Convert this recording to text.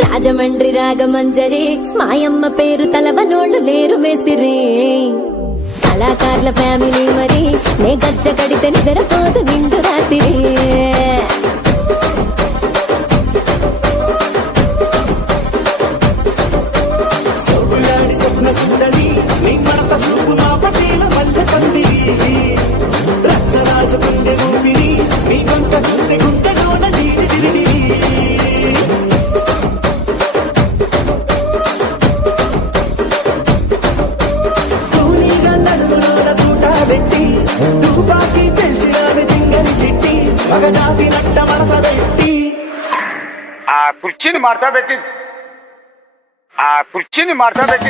రాజమండ్రి రాగమంజరి మాయమ్మ పేరు తలవనోళ్ళు లేరు మేస్తిరి కళాకారుల ఫ్యామిలీ మరి నే గజ్జ కడితే నిద్రపోదు నిండు రాత్రి ఆ కుర్చీని మార్చబెట్టి